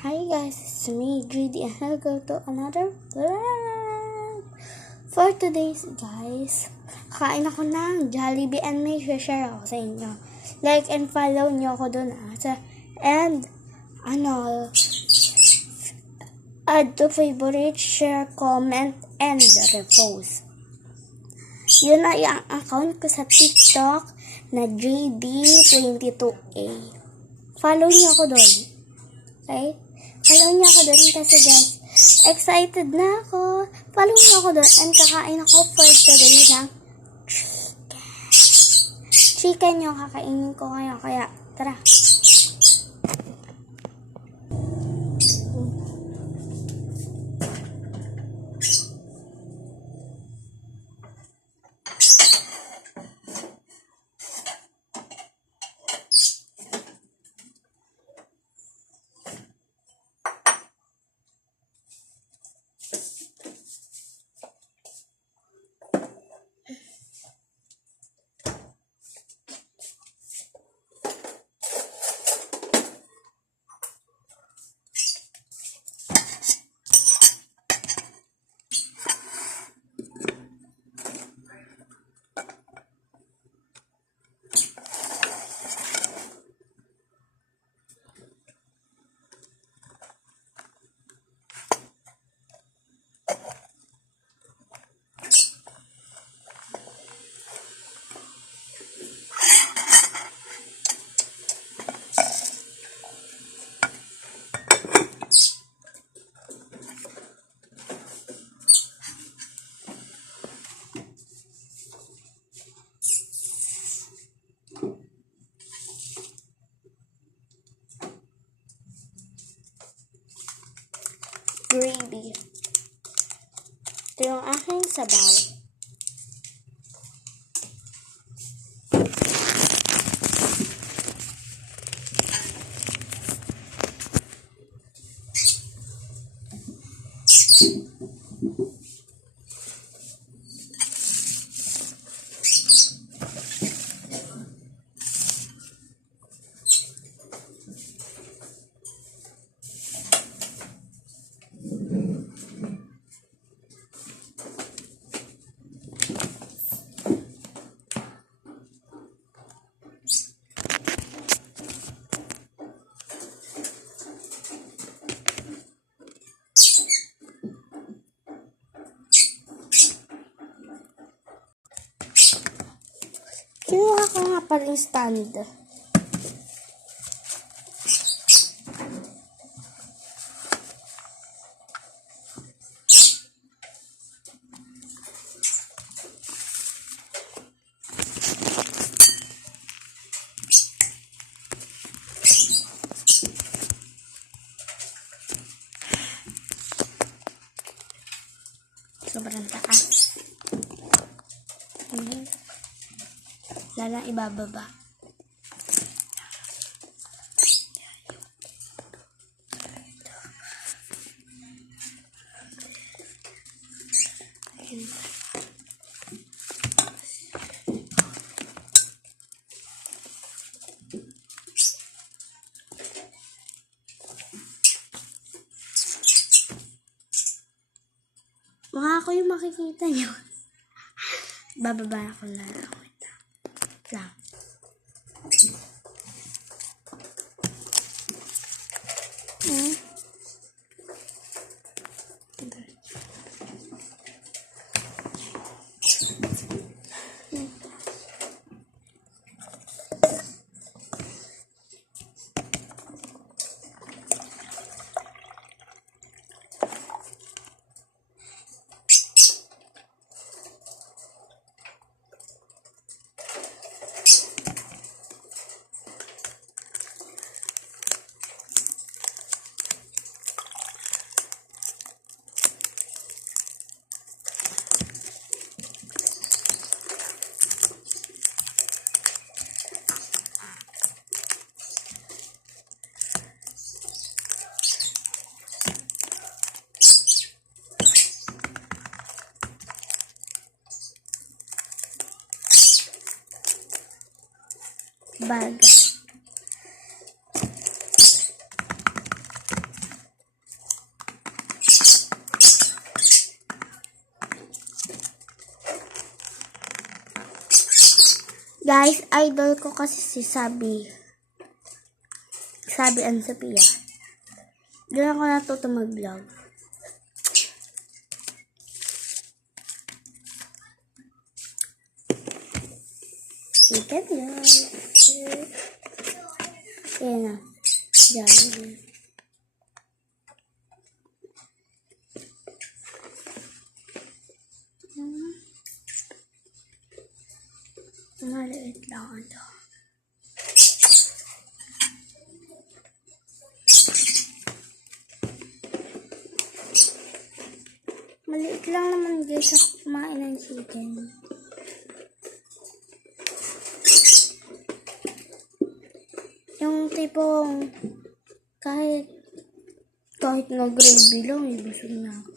Hi guys, it's me, JD, and I'll go to another vlog. For today's guys, kain ako ng Jollibee and may share ako sa inyo. Like and follow nyo ako dun and add to favorite, share, comment, and repost. Yun ay ang account ko sa TikTok na JD22A. Follow nyo ako dun. Okay? Follow niyo ako doon kasi guys, excited na ako. Follow niyo ako doon and kakain ako for today ng chicken yung kakainin ko ngayon. Kaya, tara. Gravy. Ito yung aking sabaw. Kinuha ko nga pala yung stand. Sobrang taas. Lalang ibababa. Mukha ako yung makikita nyo. Bababa ako na lang. Lang. Bag. Guys, idol ko kasi si Sabi. Sabi and Sophia. Doon ako natuto mag-vlog. Chicken yun. Yan na. Diyan. Maliit lang ito. Maliit lang naman guys ako kumain ng chicken. Yung tipong kahit na gravy lang, busog na ako.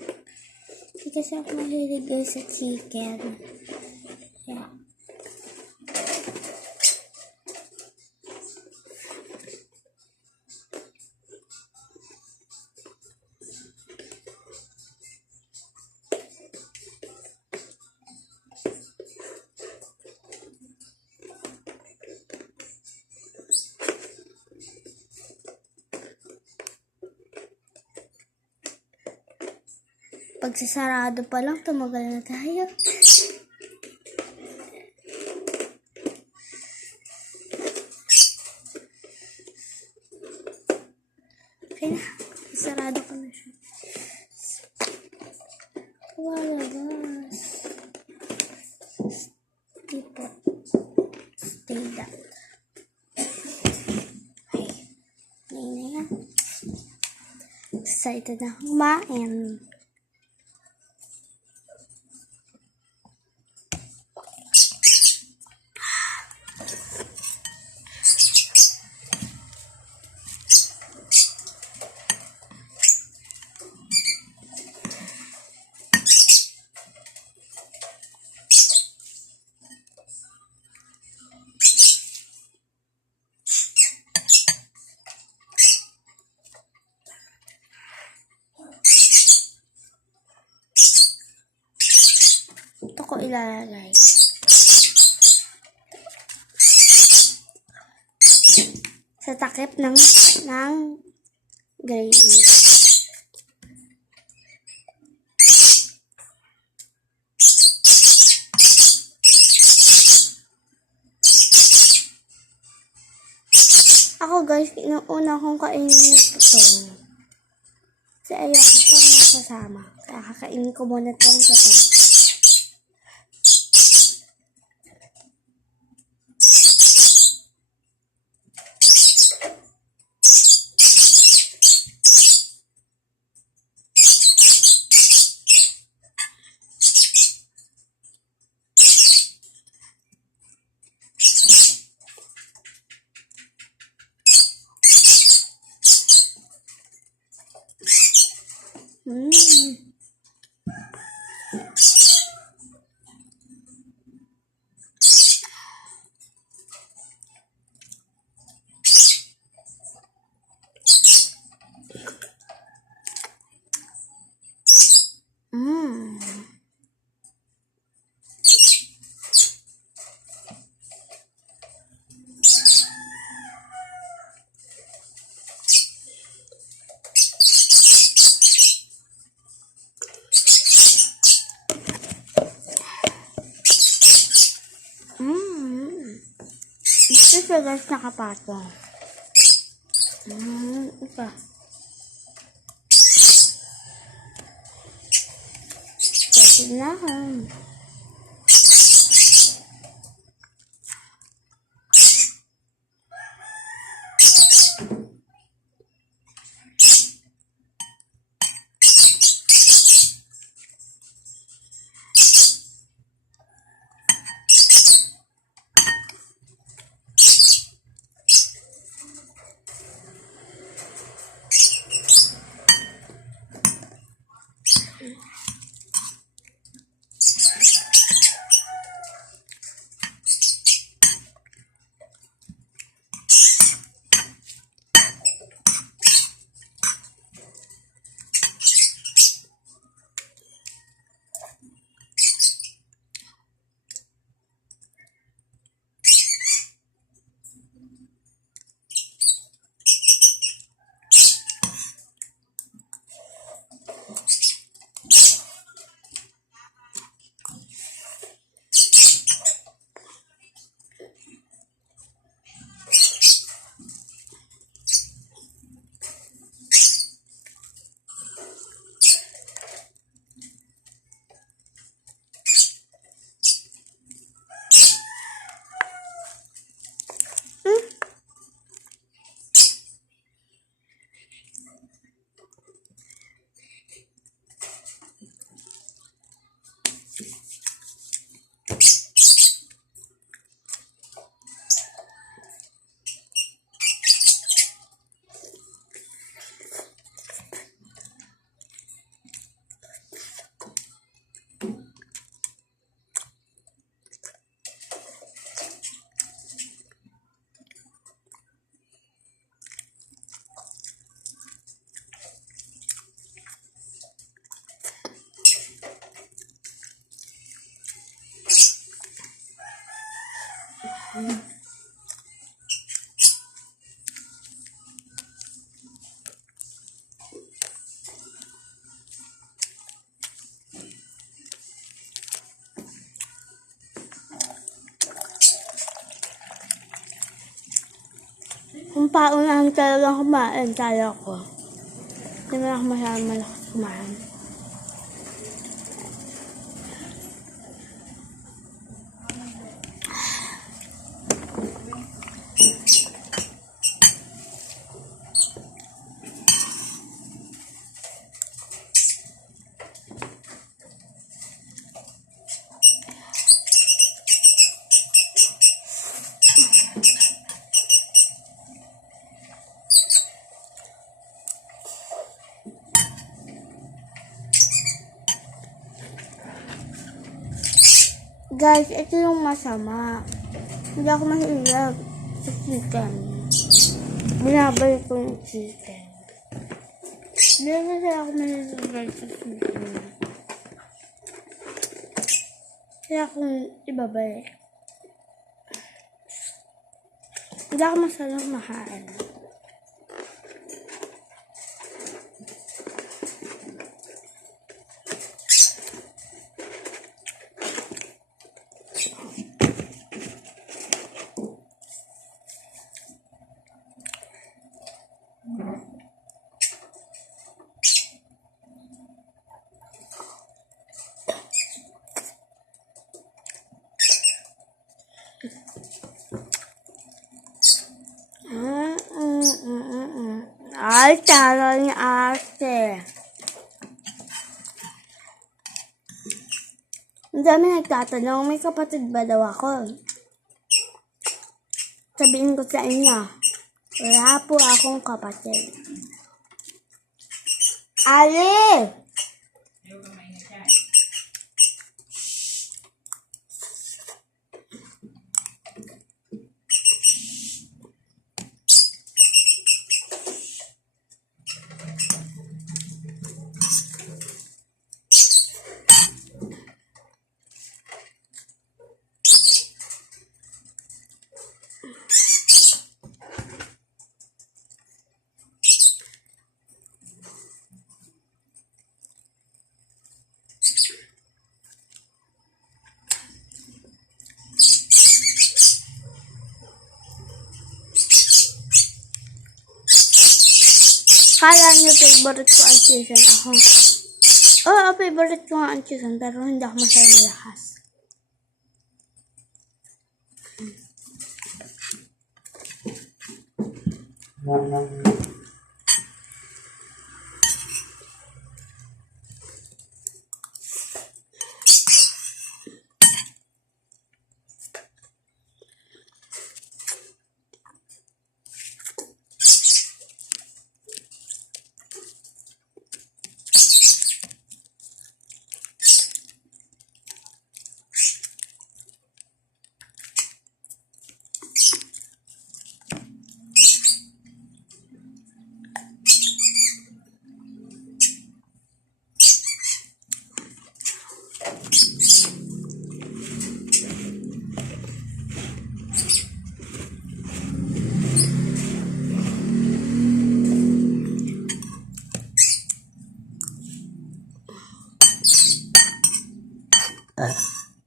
Hindi kasi ako mahilig guys sa chicken. Yeah. Pagsasarado pa lang, tumagal na tayo. Okay na, sarado ko na siya. Walabas. Tipo, stay that. Okay, ngayon na yan. Excited na kumain. Ito ko ilalagay. Sa takip ng gravy. Ako guys, inuuna kong kainin ito. Kasi ayoko siyang masasama. Kaya kakainin ko muna itong ito. Ito siya guys nakapatong. Ipa. Kasi lang. Kung paunahan talagang kumain, talo ko. Hindi mo na ako masyadong malakas kumain. Guys, ito yung masama. Hindi ako mahilig sa chicken. Binabalik ko yung chicken. Hindi kasi ako mahilig sa chicken. Kaya akong ibabalik. Hindi ako masyadong mahain. Ay, tara ni ate. Ang dami nagtatanong, may kapatid ba daw ako? Sabihin ko sa inyo, wala po akong kapatid. Ali! Kala niyo favorite ko ang season ako. Oo, favorite ko nga ang season, pero hindi ako masyadong malakas.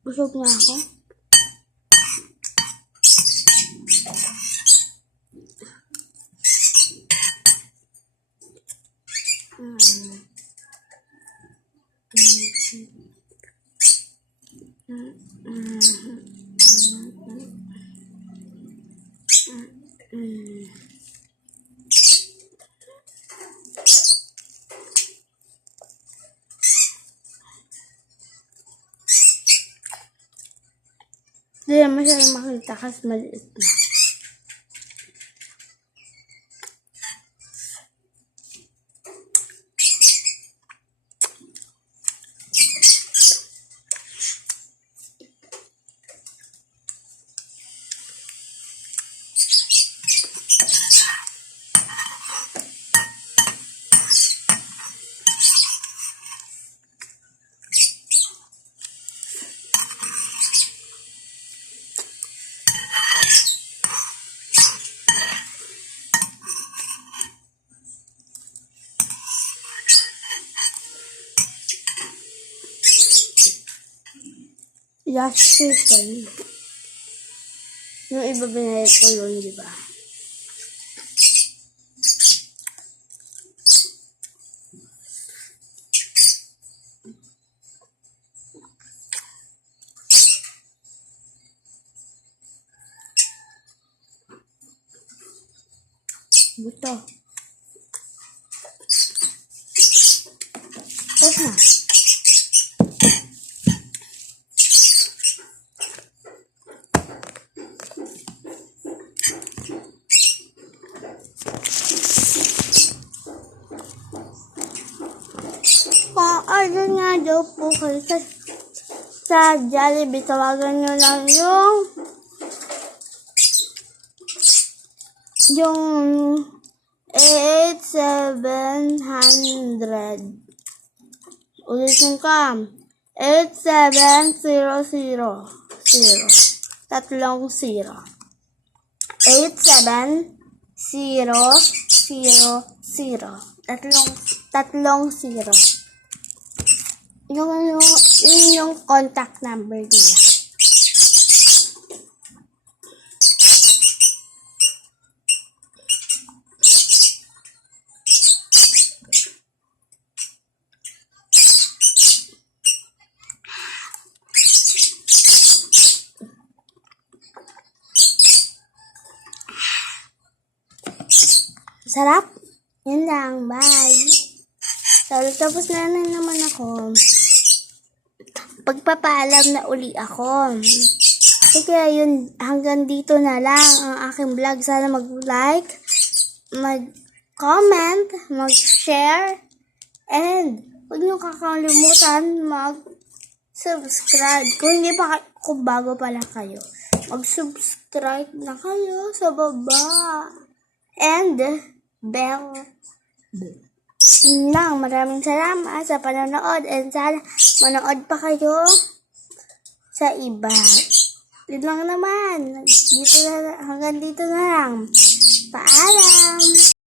Busog na ako. Hindi naman siya makita kasi maliit na. Just chicken. Yung iba binayad ko yun, di ba? Buto. Tapos na. Order nga daw po kayo sa Jollibee. Tawagan nyo lang yung 8700. Ulitin ka. 8700. 30. 8700. Tatlong zero. Yung contact number nila. Sarap. Yun lang. Bye. Tapos na naman ako. Pagpapaalam na uli ako. Kaya yun, hanggang dito na lang ang aking vlog. Sana mag-like, mag-comment, mag-share, and huwag niyo kakalimutan mag-subscribe. Kung bago pala kayo, mag-subscribe na kayo sa baba. And bell. Maraming salamat sa panonood, and sana manood pa kayo sa iba. Yun lang naman. Hanggang dito na lang. Paalam!